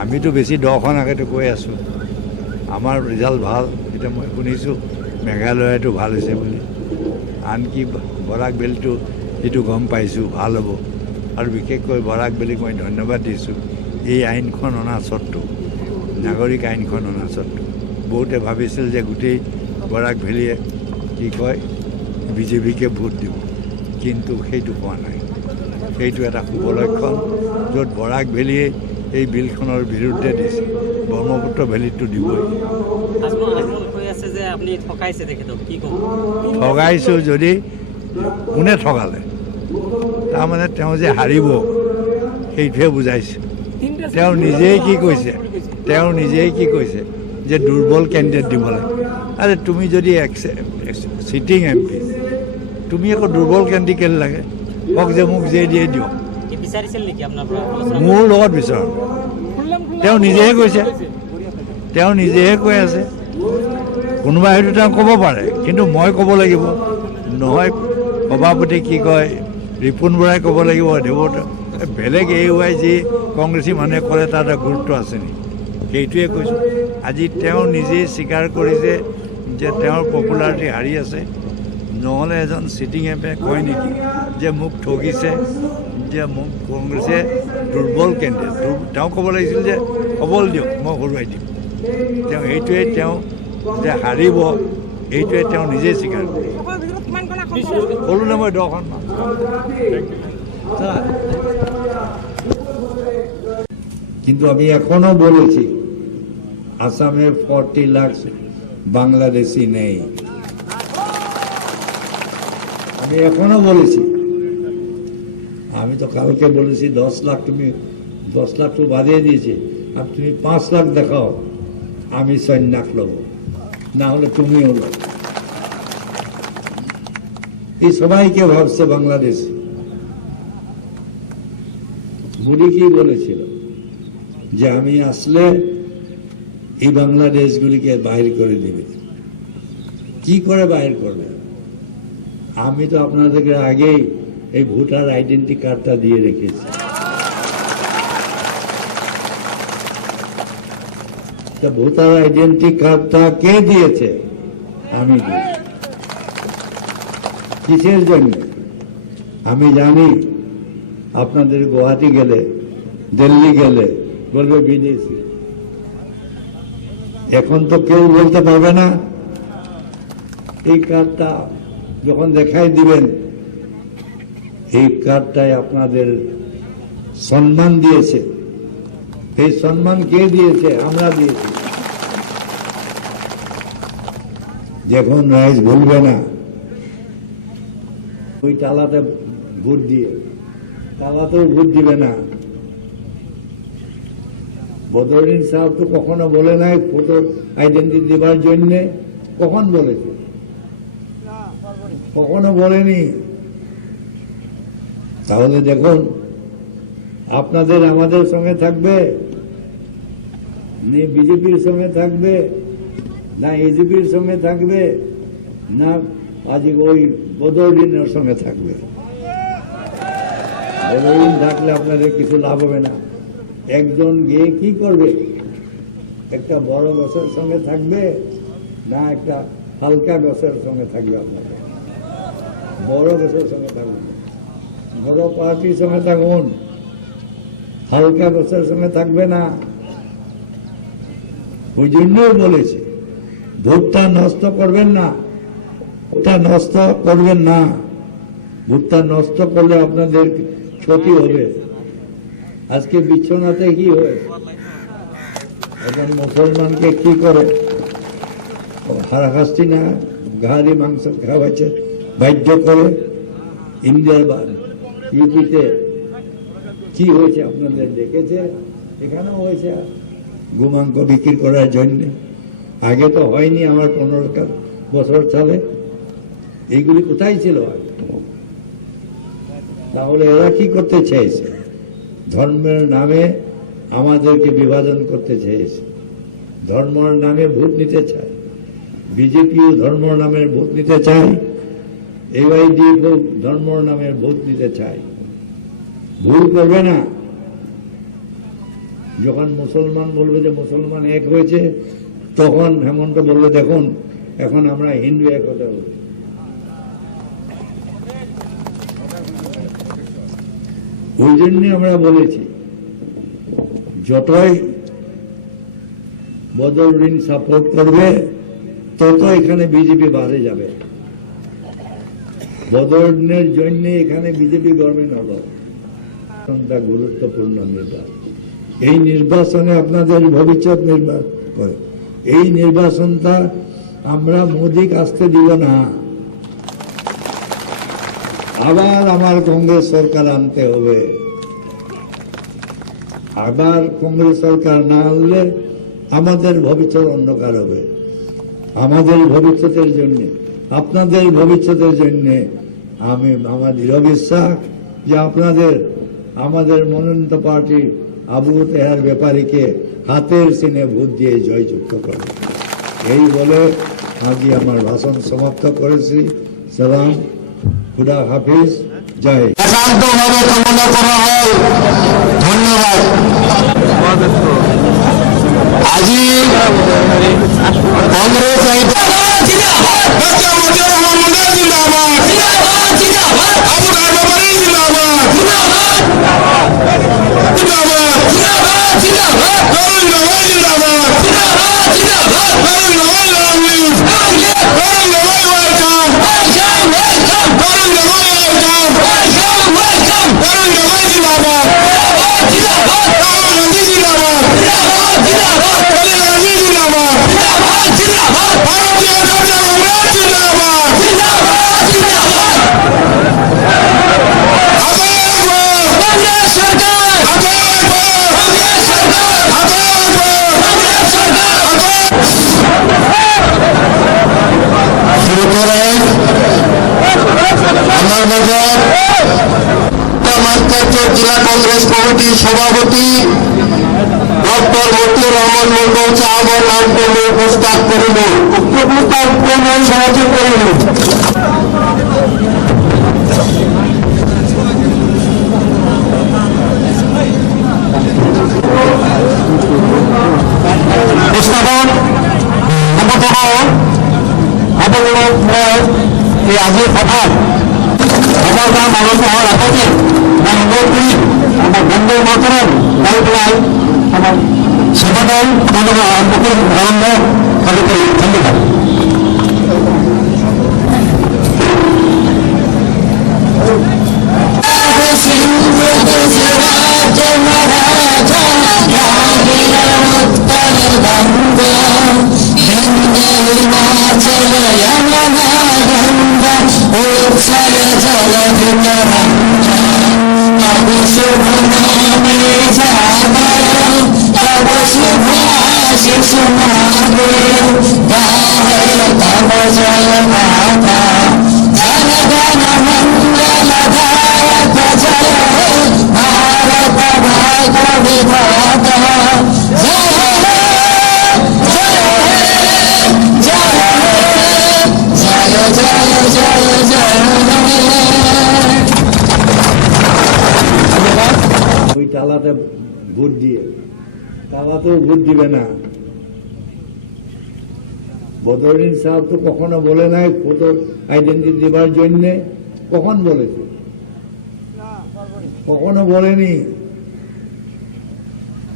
আমিতো বেছি 10খন আগতে কৈ আছোঁ আমাৰ ৰিজাল্ট ভাল। এতিয়া মই শুনিছোঁ মেঘালয়তো ভাল হৈছে বুলি, আনকি বৰাক ভেলীটো যিটো গম পাইছোঁ ভাল হ'ব। আৰু বিশেষকৈ বৰাক ভেলীক মই ধন্যবাদ দিছোঁ এই আইনখন অনা স্বত্বেও, নাগৰিক আইনখন অনা স্বত্বেও। বহুতে ভাবিছিল যে গোটেই বৰাক ভেলীয়ে কি কয় বিজেপিকে ভোট দিব, কিন্তু সেইটো হোৱা নাই। সেইটো এটা শুভ লক্ষণ, য'ত বৰাক ভেলীয়ে এই বিলখনৰ বিৰুদ্ধে দিছে, ব্ৰহ্মপুত্ৰ ভেলীটো দিবই। ঠগাইছোঁ যদি কোনে ঠগালে, তাৰমানে তেওঁ যে হাৰিব সেইটোহে বুজাইছে। তেওঁ নিজেই কি কৈছে যে দুৰ্বল কেণ্ডিডেট দিব লাগে। আৰে তুমি যদি চিটিং MP, তুমি আকৌ দুৰ্বল কেণ্ডিডেট লাগে, কওক যে মোক যে দিয়ে দিয়ক। মোৰ লগত বিচৰা তেওঁ নিজেহে কৈ আছে। কোনোবাই হয়তো তেওঁ ক'ব পাৰে, কিন্তু মই ক'ব লাগিব নহয়। সভাপতি কি কয় ৰিপুণ বৰাই ক'ব লাগিব, দেৱত বেলেগ AY যি কংগ্ৰেছী মানুহে ক'লে তাত এটা গুৰুত্ব আছে নেকি? সেইটোৱে কৈছোঁ। আজি তেওঁ নিজেই স্বীকাৰ কৰিছে যে তেওঁৰ পপুলাৰিটি হাৰি আছে। নহ'লে এজন চিটিং MP কয় নেকি যে মোক ঠগিছে, যে মোক কংগ্ৰেছে দুৰ্বল কেণ্ডিডেট। তেওঁ ক'ব লাগিছিল যে সবল দিয়ক, মই হৰুৱাই দিম। তেওঁ সেইটোৱে তেওঁ যে হাৰিব এইটোৱে তেওঁ নিজেই স্বীকাৰ কৰে। ক'লো নে মই 10খন মান। কিন্তু আমি এখনো বলেছি আসামে 40 লাখ বাংলাদেশি নেই। আমি এখনো বলেছি, আমি তো কালকে বলেছি 10 লাখ, তুমি 10 লাখ তো বাদিয়ে দিয়েছে, আর তুমি 5 লাখ দেখাও, আমি সন্ন্যাস লব, না হলে তুমিও লো। এই সবাইকে ভাবছে বাংলাদেশ। মোদি কি বলেছিল যে আমি আসলে এই বাংলাদেশগুলিকে বাহির করে দেবে। কি করে বাহির করবে? আমি তো আপনাদেরকে আগেই এই ভোটার আইডেন্টি কার্ডটা দিয়ে রেখেছি। ভোটার আইডেন্টি কার্ডটা কে দিয়েছে? আমি দিয়েছি। কিসের জন্য? আমি জানি আপনাদের গুয়াহাটি গেলে, দিল্লি গেলে বলবে বিদেশি। এখন তো কেউ বলতে পারবে না। এই কার্ডটা যখন দেখাই দিবেন, এই কার্ডটায় আপনাদের সম্মান দিয়েছে। এই সম্মান কে দিয়েছে? আমরা দিয়েছি। যখন রাইজ বলবে না ওই তালাতে ভোট দিয়ে, তালাতেও ভোট দিবে না। বদরুদ্দিন সাহেব তো কখনো বলে নাই ফটো আইডেন্টি দেবার জন্য। কখন বলেছে? কখনো বলেনি। তাহলে দেখুন, আপনাদের আমাদের সঙ্গে থাকবে, না বিজেপির সঙ্গে থাকবে, না AJPর সঙ্গে থাকবে, না আজ ওই বদরুদ্দিনের সঙ্গে থাকবে। বদরুদ্দিন থাকলে আপনাদের কিছু লাভ হবে না। একজন গিয়ে কি করবে? একটা বড় গাছের সঙ্গে থাকবে, না একটা হালকা গাছের সঙ্গে থাকবে? আপনাদের বড় গাছের সঙ্গে থাকবেন, বড় পার্টির সঙ্গে থাকুন, হালকা গাছের সঙ্গে থাকবে না। ওই জন্যই বলেছি ভোটটা নষ্ট করবেন না, ভোটটা নষ্ট করবেন না। ভোটটা নষ্ট করলে আপনাদের ক্ষতি হবে। আজকে বিশ্বনাথে কি হয়, এখন মুসলমানকে কি করে হারাহাস্তি না ঘাড়ি মাংস খাওয়াচ্ছে, বাধ্য করে। ইন্ডিয়ার UPতে কি হয়েছে আপনাদের দেখেছে? এখানেও হয়েছে গোমাংস বিক্রি করার জন্য। আগে তো হয়নি আমার 15 বছর সালে। এইগুলি কোথায় ছিল? তাহলে এরা কি করতে চেয়েছে? ধর্মের নামে আমাদেরকে বিভাজন করতে চেয়েছে, ধর্মের নামে ভোট নিতে চায়। বিজেপিও ধর্মের নামের ভোট নিতে চায়, AYDF ধর্মের নামের ভোট নিতে চায়। ভুল করবে না। যখন মুসলমান বলবে যে মুসলমান এক হয়েছে, তখন হেমন্ত বলবে দেখুন এখন আমরা হিন্দু এক হতে হবে। ওই জন্য আমরা বলেছি যতই বদরুদ্দিন সাপোর্ট করবে তত এখানে বিজেপি বাড়ে যাবে। বদরুদ্দিনের জন্য এখানে বিজেপি গভর্নমেন্ট হলো গুরুত্বপূর্ণ নির্বাচন। এই নির্বাচনে আপনাদের ভবিষ্যৎ নির্বাচন করে, এই নির্বাচনটা আমরা মোদীকে আসতে দিব না। আবার আমার কংগ্রেস সরকার আনতে হবে। আবার কংগ্রেস সরকার না আনলে আমাদের ভবিষ্যৎ অন্ধকার হবে। আমাদের ভবিষ্যতের জন্য, আপনাদের ভবিষ্যতের জন্য আমার দৃঢ় বিশ্বাস যে আপনাদের আমাদের মনোনীত প্রার্থী আবু তেহার ব্যাপারীকে হাতের সিনে ভোট দিয়ে জয়যুক্ত করবে। এই বলে আজই আমার ভাষণ সমাপ্ত করেছি। সালাম, খুদা হাফিজ, জয়। একান্তভাবে কামনা করা হয়। ধন্যবাদ। আজি কংগ্রেস জেলা কংগ্রেস কমিটির সভাপতি ডক্টর মতিউর রহমান মন্ডল সাহেব নামটি প্রস্তাব করিল। উক্ত প্রস্তাব সমালোচনা করিল। প্রস্তাবন আজিৰ সভাত সভাৰ মানুহ হওয়ার আপত্তি আমার বন্ধু মাতরম গাই পেলাই আমার সভাটাই মুখের আরম্ভ করে ধন্যবাদ। ওই তালাতে ভোট দিয়ে, তালাতেও ভোট দিবে না। বদরুদ্দিন সাহেব তো কখনো বলে নাই ভোটার আইডেন্টিটি দেবার জন্য। কখন বলেছে? কখনো বলেনি।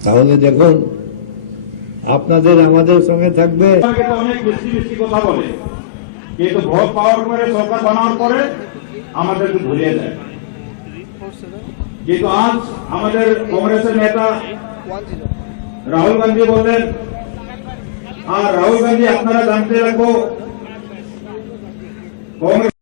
তাহলে দেখুন আপনাদের আমাদের সঙ্গে থাকবে। অনেক বেশি বেশি কথা বলে, কিন্তু ভোট পাওয়ার পরে সরকার বানানোর পরে আমাদেরকে ভুলিয়ে দেয়। কিন্তু আজ আমাদের কংগ্রেসের নেতা রাহুল গান্ধী বললেন, আর রাহুল গান্ধী আপনারা জানতে রাখবো কংগ্রেস